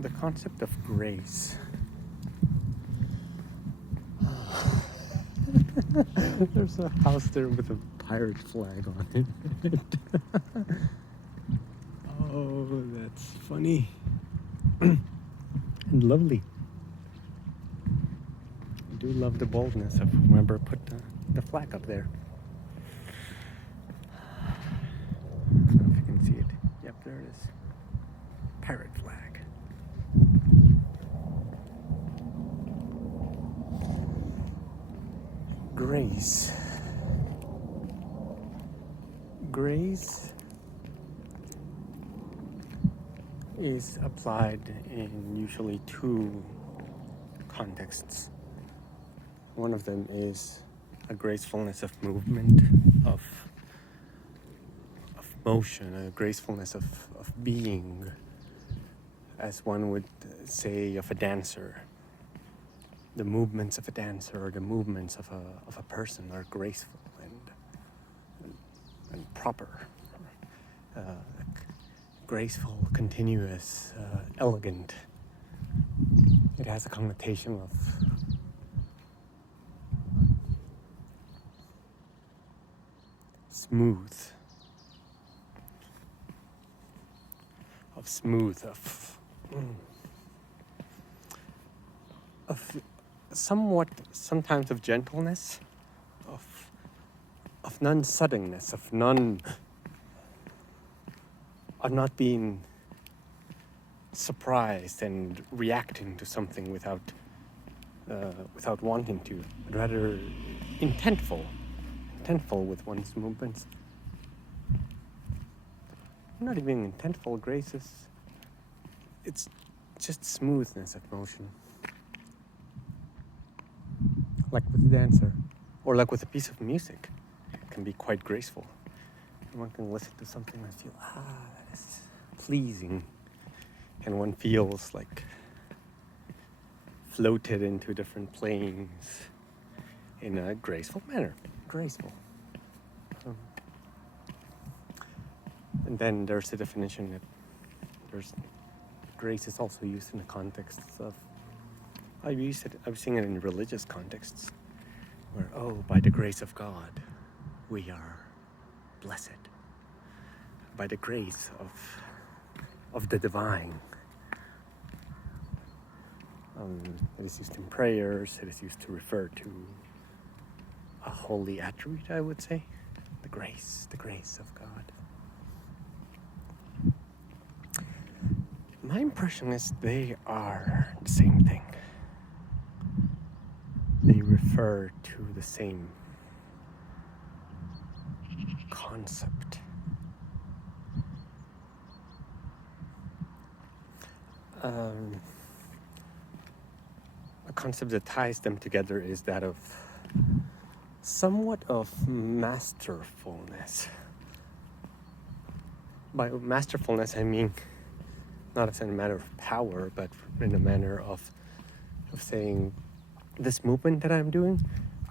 The concept of grace. There's a house there with a pirate flag on it. Oh, that's funny. And lovely. I do love the boldness of whoever put the flag up there. I don't know if you can see it. Yep, there it is. Pirate flag. Grace. Grace is applied in usually two contexts. One of them is a gracefulness of movement, of motion, a gracefulness of being, as one would say of a dancer. The movements of a dancer or the movements of a person are graceful and proper, graceful, continuous, elegant. It has a connotation of smooth, of somewhat, sometimes of gentleness, of non-suddenness, of not being surprised and reacting to something without wanting to, but rather intentful with one's movements. Not even intentful. Grace it's just smoothness of motion. Like with a dancer, or like with a piece of music, it can be quite graceful. One can listen to something and feel, that is pleasing, and one feels like floated into different planes in a graceful manner. Graceful. And then there's the definition that grace is also used in the context of, I've seen it in religious contexts, where, by the grace of God, we are blessed. By the grace of the divine. It is used in prayers. It is used to refer to a holy attribute, I would say. The grace of God. My impression is they are the same thing. They refer to the same concept. A concept that ties them together is that of somewhat of masterfulness. By masterfulness, I mean not as in a matter of power, but in a manner of saying, this movement that I'm doing,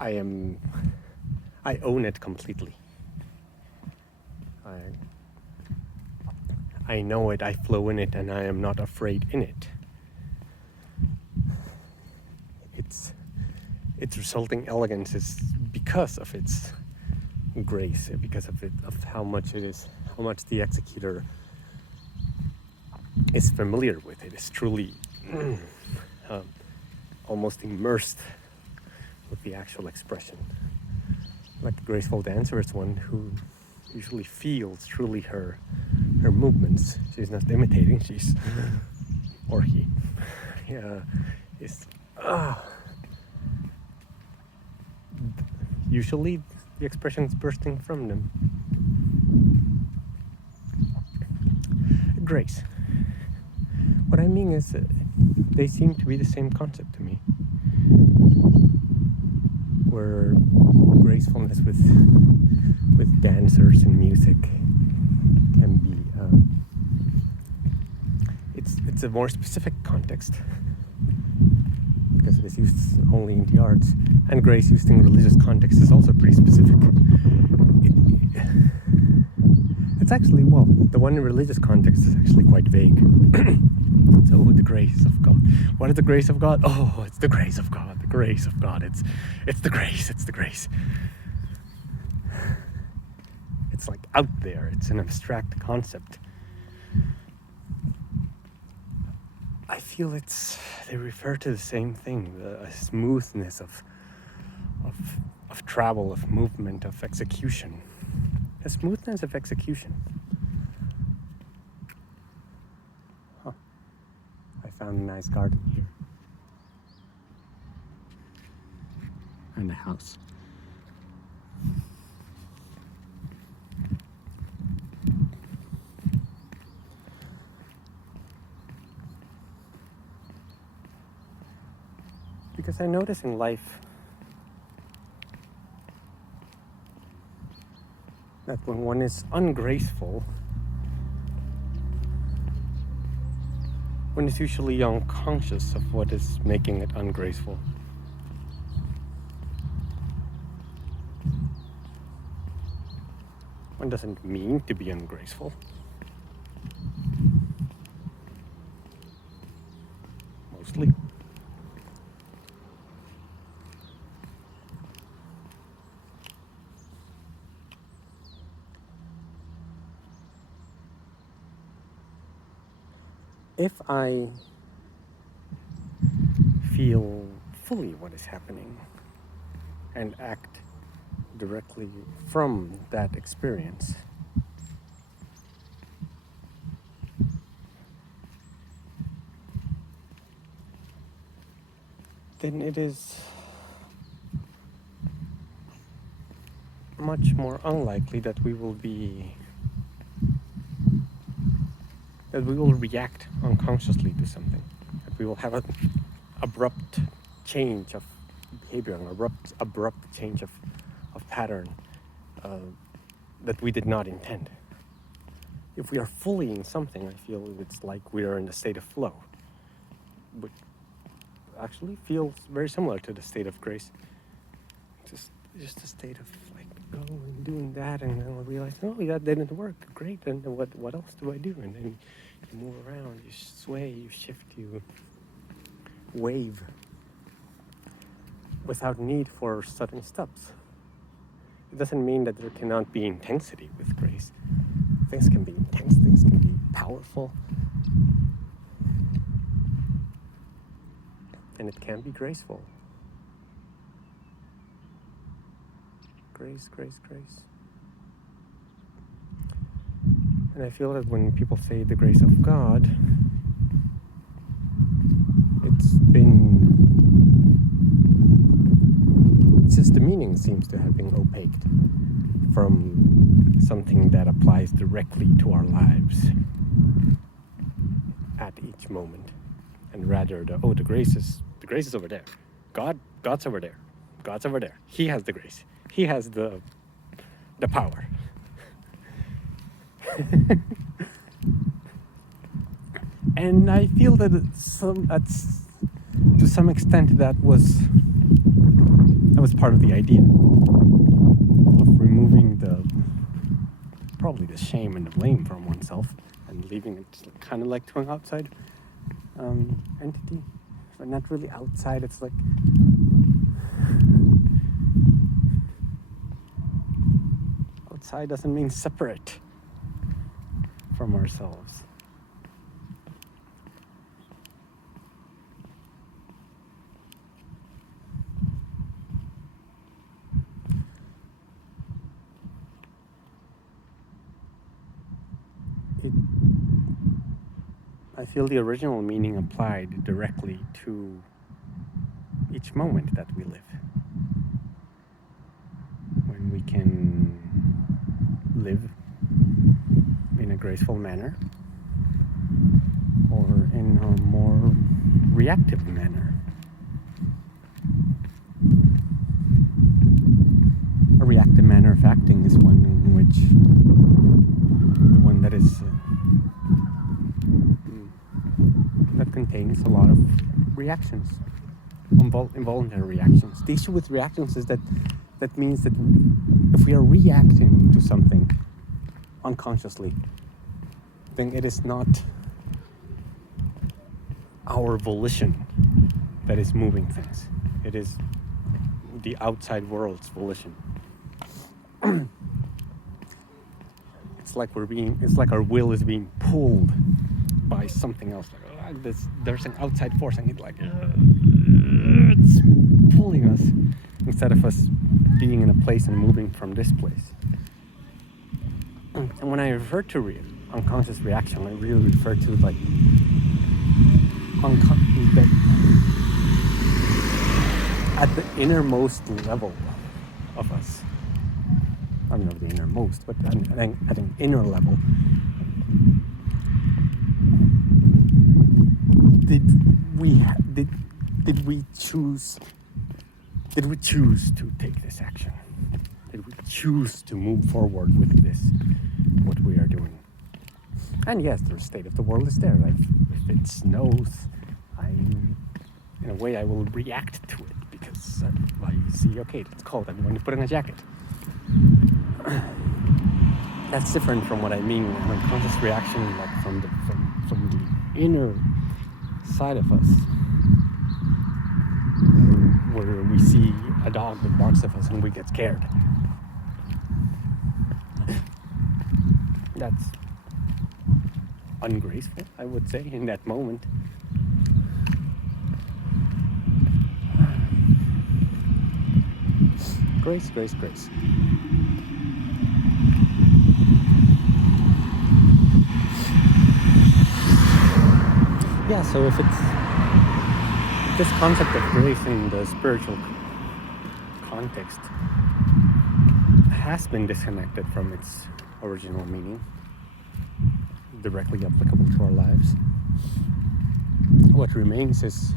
I own it completely. I know it, I flow in it, and I am not afraid in it. Its resulting elegance is because of its grace, because of how much the executor is familiar with it, is truly almost immersed with the actual expression. Like a graceful dancer is one who usually feels truly her movements. She's not imitating, or he is usually the expression is bursting from them. Grace. What I mean is they seem to be the same concept to me. Where gracefulness with dancers and music can be it's a more specific context because it is used only in the arts, and grace used in religious context is also pretty specific. It's actually, the one in religious context is actually quite vague. So the grace of God. What is the grace of God? Oh, it's the grace of God. The grace of God. It's the grace. It's the grace. It's like out there. It's an abstract concept. I feel they refer to the same thing, the smoothness of travel, of movement, of execution. The smoothness of execution. Huh. I found a nice garden here. And a house. Because I notice in life that when one is ungraceful, one is usually unconscious of what is making it ungraceful. One doesn't mean to be ungraceful. Mostly. If I feel fully what is happening and act directly from that experience, then it is much more unlikely that we will react unconsciously to something, that we will have an abrupt change of behavior, an abrupt change of pattern that we did not intend. If we are fully in something, I feel it's like we are in a state of flow, which actually feels very similar to the state of grace. Just a state of like going doing that, and then I realize, oh, that didn't work. Great, and what else do I do? And then you move around, you sway, you shift, you wave without need for sudden stops. It doesn't mean that there cannot be intensity with grace. Things can be intense, things can be powerful, and it can be graceful. Grace, grace, grace. And I feel that when people say the grace of God, it's just the meaning seems to have been opaqued from something that applies directly to our lives at each moment. And rather the grace is over there. God's over there. God's over there. He has the grace. He has the power. And I feel that to some extent that was part of the idea of removing probably the shame and the blame from oneself and leaving it kind of like to an outside entity, but not really outside. It's like outside doesn't mean separate from ourselves. I feel the original meaning applied directly to each moment that we live. When we can live in a graceful manner or in a more reactive manner. A reactive manner of acting is one in which the one that is that contains a lot of reactions, involuntary reactions. The issue with reactions is that means that if we are reacting to something unconsciously, then it is not our volition that is moving things. It is the outside world's volition. It's like our will is being pulled by something else. Like there's an outside force, and it's pulling us instead of us being in a place and moving from this place. And when I refer to unconscious reaction, I really refer to like that at the innermost level of us. I don't know the innermost, but at an inner level. Did we choose to take this action? Did we choose to move forward with this, what we are doing? And yes, the state of the world is there. Like if it snows, in a way I will react to it because I see, okay, it's cold, I'm going to put on a jacket. That's different from what I mean an unconscious reaction, like from the inner side of us, where we see a dog that barks at us and we get scared. That's ungraceful, I would say, in that moment. Grace, grace, grace. Yeah, so if it's this concept of grace in the spiritual context has been disconnected from its original meaning, directly applicable to our lives, what remains is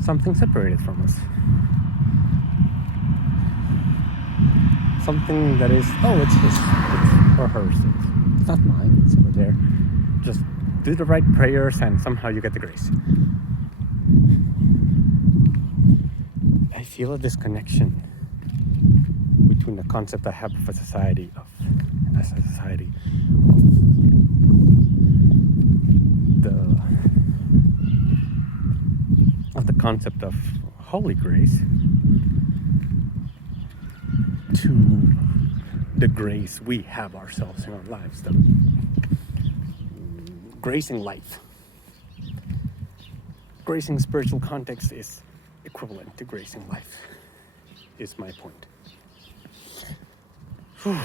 something separated from us. Something that is, it's his, or hers. It's not mine, it's over there. Just do the right prayers and somehow you get the grace. I feel a disconnection between the concept I have of a society, of the concept of holy grace to the grace we have ourselves in our lives, the gracing life. Gracing spiritual context is equivalent to gracing life, is my point. Whew.